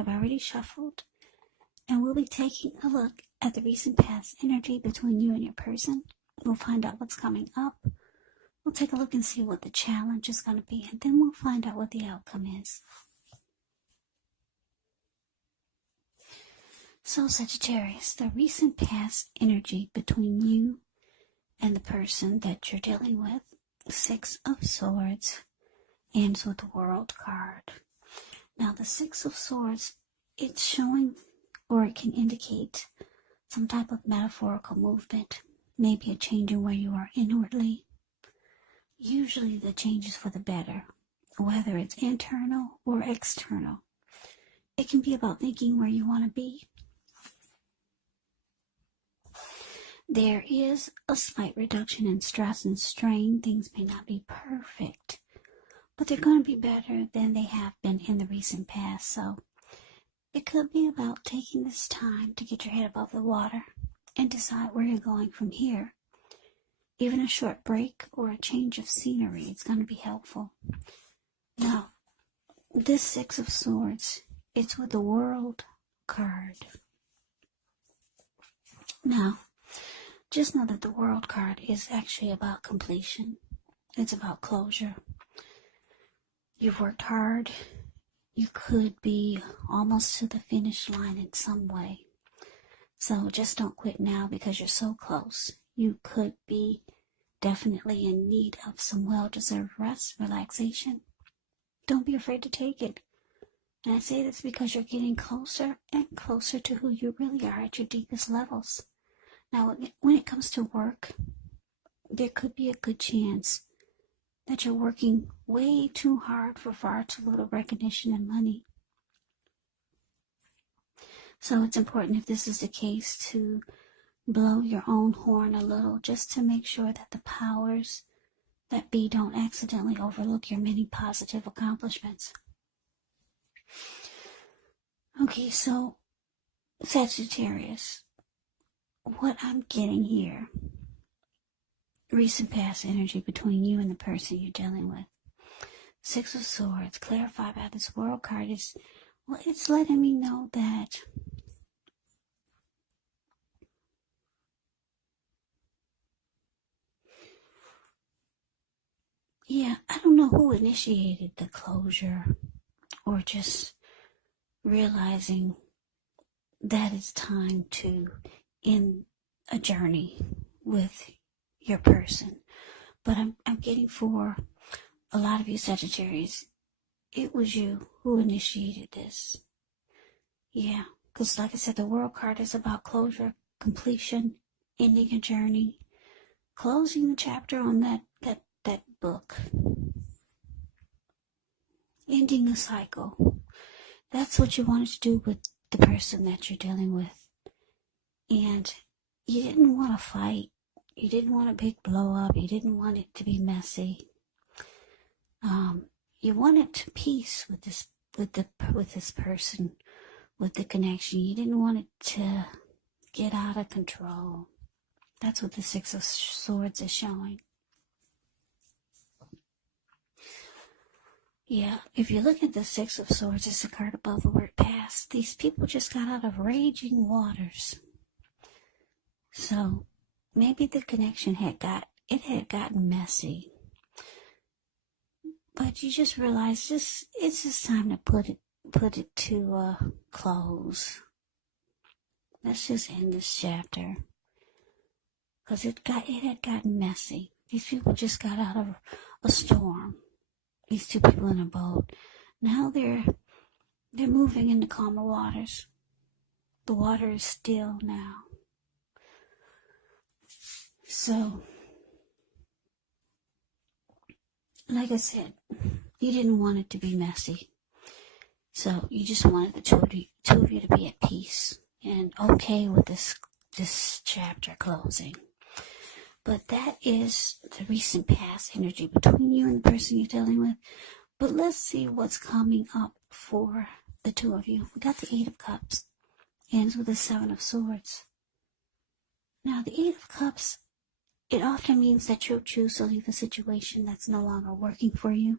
I've already shuffled, and we'll be taking a look at the recent past energy between you and your person. We'll find out what's coming up. We'll take a look and see what the challenge is going to be, and then we'll find out what the outcome is. So, Sagittarius, the recent past energy between you and the person that you're dealing with, Six of Swords, ends with the World card. Now, the Six of Swords, it's showing, or it can indicate some type of metaphorical movement, maybe a change in where you are inwardly. Usually the change is for the better, whether it's internal or external. It can be about thinking where you want to be. There is a slight reduction in stress and strain. Things may not be perfect, but they're going to be better than they have been in the recent past. So it could be about taking this time to get your head above the water and decide where you're going from here. Even a short break or a change of scenery is going to be helpful. Now, this Six of Swords, it's with the World card. Now, just know that the World card is actually about completion. It's about closure. You've worked hard. You could be almost to the finish line in some way. So just don't quit now because you're so close. You could be definitely in need of some well-deserved rest, relaxation. Don't be afraid to take it. And I say this because you're getting closer and closer to who you really are at your deepest levels. Now, when it comes to work, there could be a good chance that you're working way too hard for far too little recognition and money. So it's important, if this is the case, to blow your own horn a little, just to make sure that the powers that be don't accidentally overlook your many positive accomplishments. Okay, so Sagittarius, what I'm getting here, recent past energy between you and the person you're dealing with. Six of Swords, clarified by this World card, is, well, it's letting me know that I don't know who initiated the closure, or just realizing that it's time to end a journey with your person. But I'm getting, for a lot of you Sagittarius, it was you who initiated this. Yeah, because like I said, the World card is about closure, completion, ending a journey, closing the chapter on that book, ending a cycle. That's what you wanted to do with the person that you're dealing with. And you didn't want to fight. You didn't want a big blow up. You didn't want it to be messy. You wanted peace with this person, with the connection. You didn't want it to get out of control. That's what the Six of Swords is showing. Yeah, if you look at the Six of Swords, it's a card above the word past. These people just got out of raging waters. So maybe the connection had gotten messy. But you just realize it's just time to put it to a close. Let's just end this chapter. Because it had gotten messy. These people just got out of a storm. These two people in a boat. Now they're moving into calmer waters. The water is still now. So, like I said, you didn't want it to be messy. So you just wanted the two of you to be at peace and okay with this chapter closing. But that is the recent past energy between you and the person you're dealing with. But let's see what's coming up for the two of you. We got the Eight of Cups. Ends with the Seven of Swords. Now, the Eight of Cups, it often means that you'll choose to leave a situation that's no longer working for you.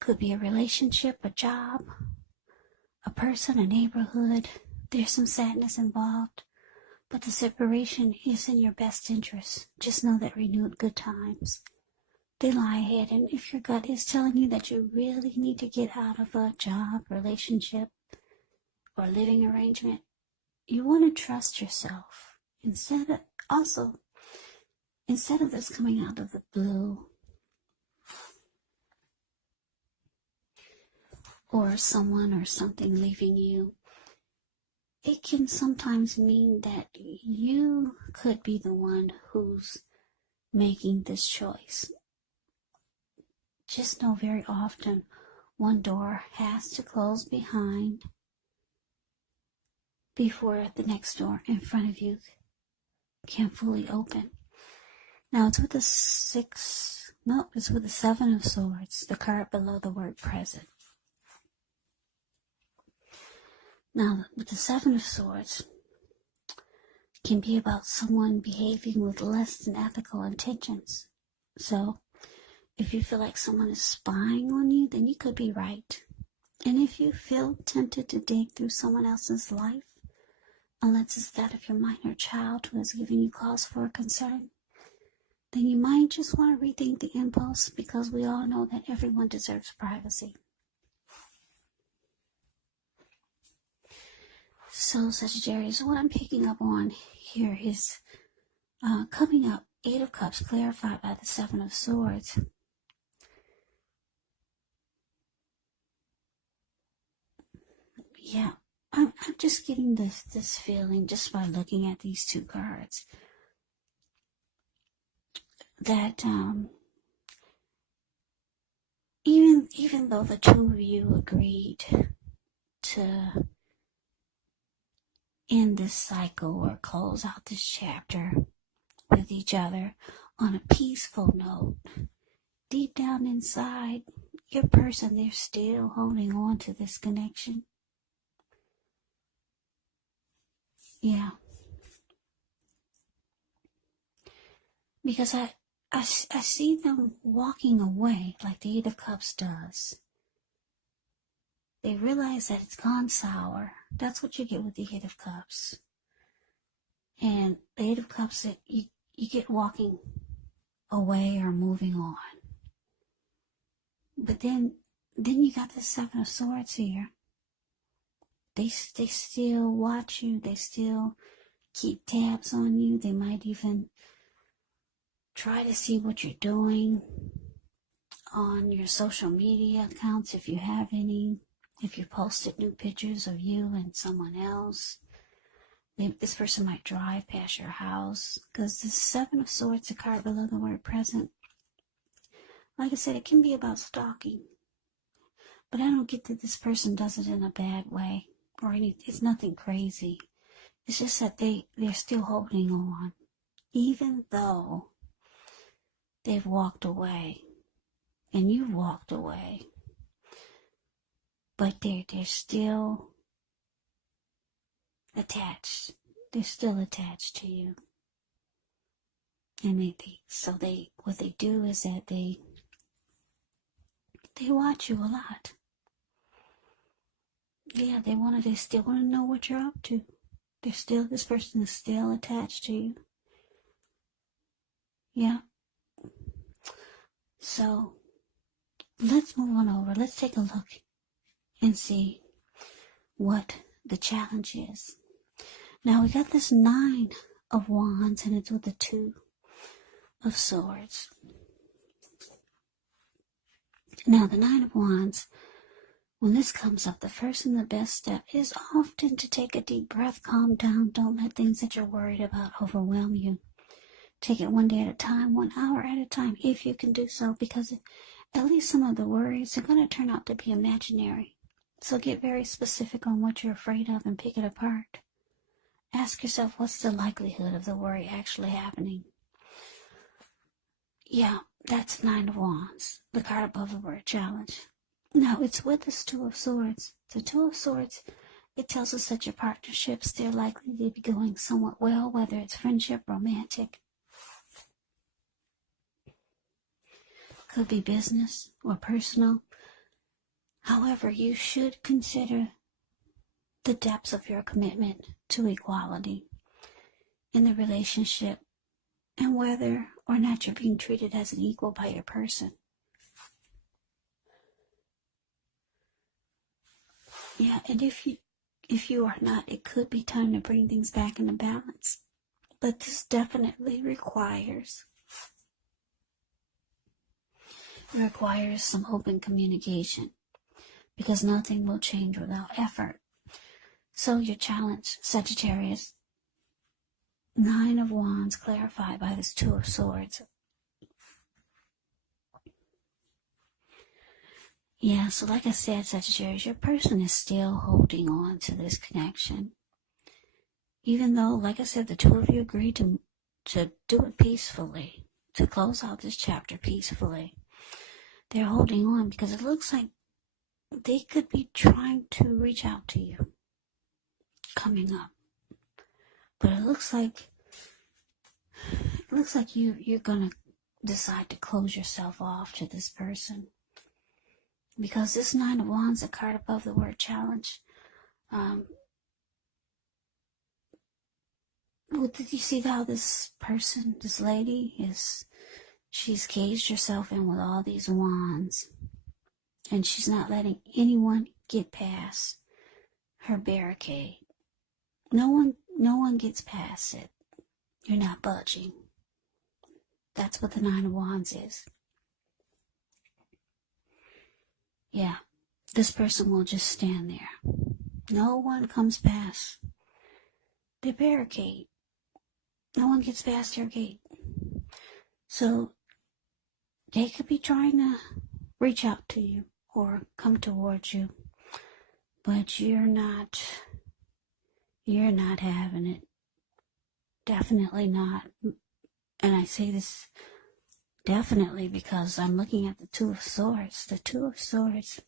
Could be a relationship, a job, a person, a neighborhood. There's some sadness involved, but the separation is in your best interest. Just know that renewed good times, they lie ahead. And if your gut is telling you that you really need to get out of a job, relationship, or living arrangement, you want to trust yourself. Instead of this coming out of the blue, or someone or something leaving you, it can sometimes mean that you could be the one who's making this choice. Just know very often one door has to close before the next door in front of you can fully open. Now it's with the it's with the Seven of Swords, the card below the word present. Now with the Seven of Swords, it can be about someone behaving with less than ethical intentions. So if you feel like someone is spying on you, then you could be right. And if you feel tempted to dig through someone else's life, unless it's that of your minor child who has given you cause for concern, then you might just want to rethink the impulse, because we all know that everyone deserves privacy. So Sagittarius, what I'm picking up on here is coming up, Eight of Cups clarified by the Seven of Swords. Yeah, I'm just getting this feeling just by looking at these two cards that even though the two of you agreed to end this cycle or close out this chapter with each other on a peaceful note, deep down inside, your person, they're still holding on to this connection. Yeah. Because I see them walking away like the Eight of Cups does. They realize that it's gone sour. That's what you get with the Eight of Cups. And the Eight of Cups, you get walking away or moving on. But then you got the Seven of Swords here. They still watch you. They still keep tabs on you. They might even try to see what you're doing on your social media accounts, if you have any. If you posted new pictures of you and someone else, maybe this person might drive past your house. Because the Seven of Swords, the card below the word present, like I said, it can be about stalking. But I don't get that this person does it in a bad way or anything. It's nothing crazy. It's just that they're still holding on, even though they've walked away and you've walked away. But they're still attached. They're still attached to you. And what they do is that they watch you a lot. Yeah, they still want to know what you're up to. This person is still attached to you. Yeah. So let's move on over. Let's take a look and see what the challenge is. Now we got this Nine of Wands, and it's with the Two of Swords. Now the Nine of Wands, when this comes up, the first and the best step is often to take a deep breath, calm down. Don't let things that you're worried about overwhelm you. Take it one day at a time, 1 hour at a time, if you can do so, because at least some of the worries are going to turn out to be imaginary. So get very specific on what you're afraid of and pick it apart. Ask yourself, what's the likelihood of the worry actually happening? Yeah, that's Nine of Wands, the card above the word challenge. Now, it's with this Two of Swords. The Two of Swords, it tells us that your partnerships, they're likely to be going somewhat well, whether it's friendship, romantic, could be business or personal. However, you should consider the depths of your commitment to equality in the relationship and whether or not you're being treated as an equal by your person. Yeah, and if you are not, it could be time to bring things back into balance. But this definitely requires some open communication, because nothing will change without effort. So your challenge, Sagittarius, 9 of Wands clarified by this 2 of Swords. Yeah, so like I said, Sagittarius, your person is still holding on to this connection. Even though, like I said, the 2 of you agreed to do it peacefully, to close out this chapter peacefully. They're holding on because it looks like they could be trying to reach out to you coming up. But it looks like you're gonna decide to close yourself off to this person. Because this 9 of Wands, a card above the word challenge, did you see how this person, this lady, she's caged herself in with all these wands, and she's not letting anyone get past her barricade. No one gets past it. You're not budging. That's what the 9 of Wands is. Yeah, this person will just stand there. No one comes past the barricade. No one gets past their gate. So they could be trying to reach out to you or come towards you, but you're not having it. Definitely not. And I say this definitely because I'm looking at the 2 of Swords. The 2 of Swords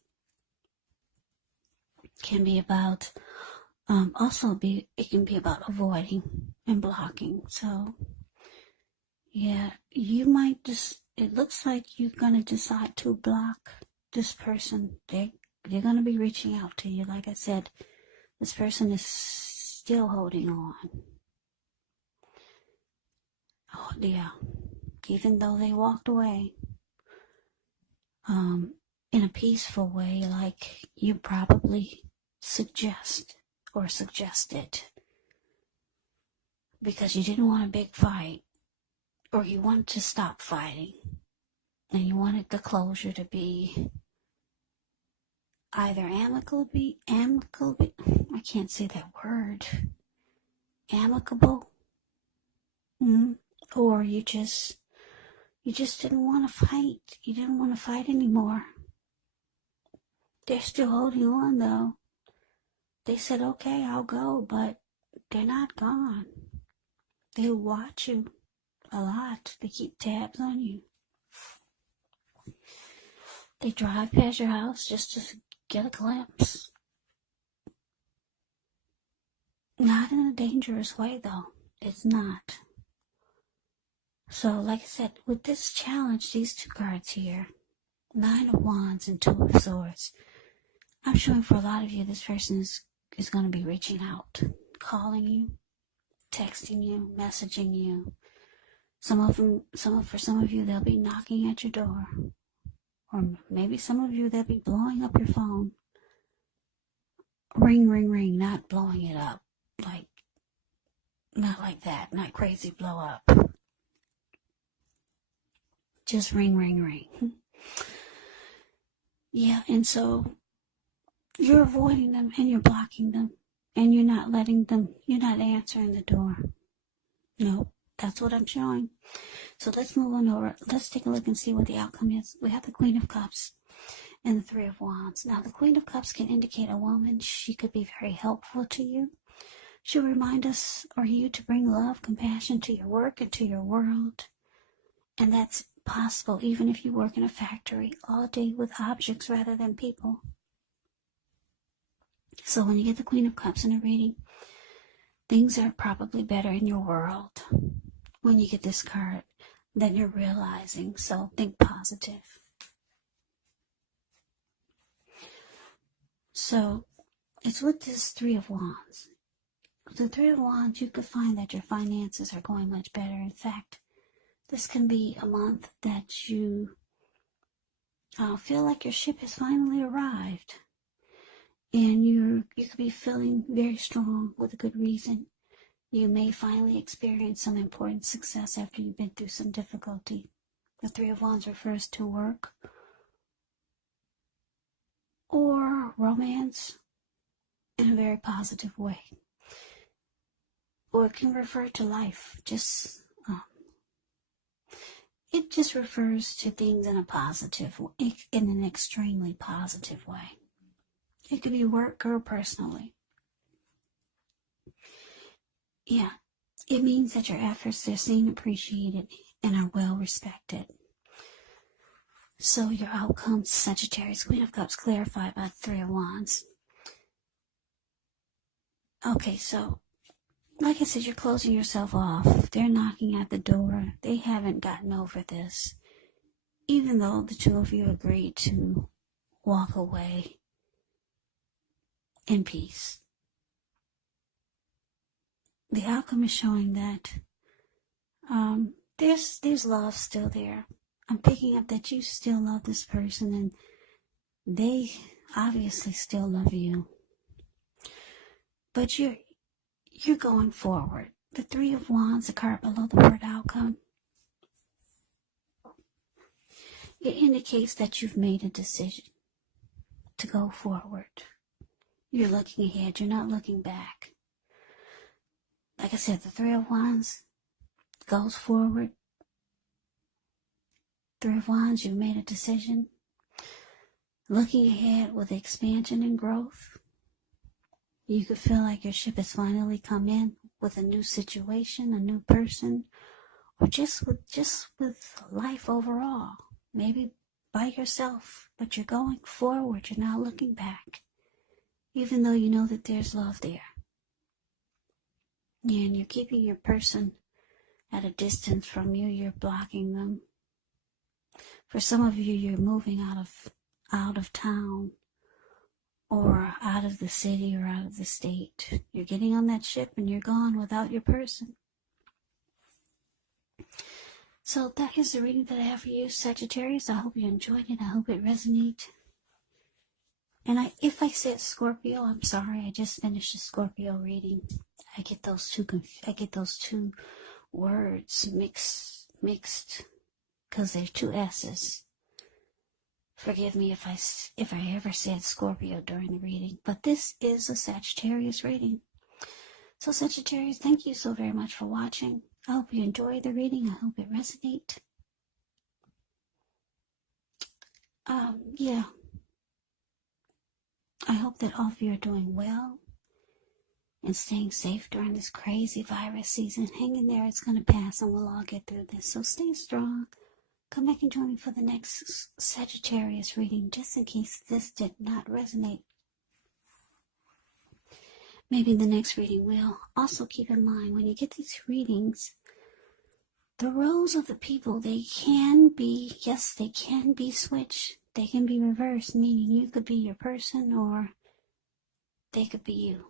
can be about, it can be about avoiding and blocking. So, yeah, you might it looks like you're going to decide to block this person. They're going to be reaching out to you. Like I said, this person is still holding on. Oh, yeah. Even though they walked away, in a peaceful way, like you probably suggested, because you didn't want a big fight, or you wanted to stop fighting, and you wanted the closure to be either amicably, I can't say that word, amicable, or you just didn't want to fight. You didn't want to fight anymore. They're still holding on, though. They said, okay, I'll go, but they're not gone. They watch you a lot. They keep tabs on you. They drive past your house just to get a glimpse. Not in a dangerous way, though. It's not. So, like I said, with this challenge, these 2 cards here, 9 of Wands and 2 of Swords, I'm showing for a lot of you, this person is going to be reaching out, calling you, texting you, messaging you. For some of you, they'll be knocking at your door. Or maybe some of you, they'll be blowing up your phone. Ring, ring, ring, not blowing it up. Not like that, not crazy blow up. Just ring, ring, ring. Yeah, and so you're avoiding them and you're blocking them and you're not answering the door. No, that's what I'm showing. So let's move on over. Let's take a look and see what the outcome is. We have the Queen of Cups and the 3 of Wands. Now, the Queen of Cups can indicate a woman. She could be very helpful to you. She'll remind us or you to bring love, compassion to your work and to your world. And that's possible even if you work in a factory all day with objects rather than people. So when you get the Queen of Cups in a reading, things are probably better in your world when you get this card than you're realizing. So think positive. So it's with this Three of Wands. The Three of Wands, you could find that your finances are going much better. In fact, this can be a month that you feel like your ship has finally arrived. And you could be feeling very strong with a good reason. You may finally experience some important success after you've been through some difficulty. The Three of Wands refers to work or romance in a very positive way. Or it can refer to life. It just refers to things in a positive, in an extremely positive way. It could be work or personally. Yeah, it means that your efforts are seen, appreciated, and are well respected. So your outcomes, Sagittarius, Queen of Cups, clarified by the Three of Wands. Okay, so like I said, you're closing yourself off. They're knocking at the door. They haven't gotten over this. Even though the two of you agreed to walk away in peace. The outcome is showing that there's love still there. I'm picking up that you still love this person and they obviously still love you. But you're going forward. The Three of Wands, the card below the word outcome, it indicates that you've made a decision to go forward. You're looking ahead. You're not looking back. Like I said, the Three of Wands goes forward. Three of Wands, you've made a decision. Looking ahead with expansion and growth. You could feel like your ship has finally come in with a new situation, a new person, or just with life overall. Maybe by yourself, but you're going forward. You're not looking back, even though you know that there's love there. And you're keeping your person at a distance from you. You're blocking them. For some of you, you're moving out of town or out of the city or out of the state. You're getting on that ship and you're gone without your person. So that is the reading that I have for you, Sagittarius. I hope you enjoyed it. I hope it resonated. And if I said Scorpio, I'm sorry. I just finished a Scorpio reading. I get those two words mixed because they're two S's. Forgive me if I ever said Scorpio during the reading, but this is a Sagittarius reading. So Sagittarius, thank you so very much for watching. I hope you enjoyed the reading. I hope it resonates. Yeah. I hope that all of you are doing well and staying safe during this crazy virus season. Hang in there. It's going to pass and we'll all get through this. So stay strong. Come back and join me for the next Sagittarius reading, just in case this did not resonate. Maybe the next reading will. Also keep in mind, when you get these readings, the roles of the people, they can be switched. They can be reversed, meaning you could be your person or they could be you.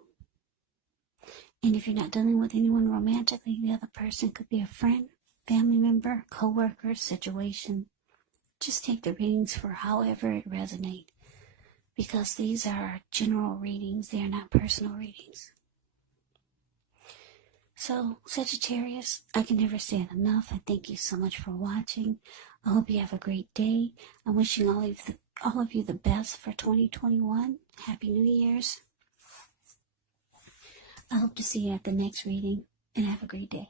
And if you're not dealing with anyone romantically, the other person could be a friend, family member, co-worker, situation. Just take the readings for however it resonates, because these are general readings. They are not personal readings. So, Sagittarius, I can never say it enough. I thank you so much for watching. I hope you have a great day. I'm wishing all of you the best for 2021. Happy New Year's. I hope to see you at the next reading, and have a great day.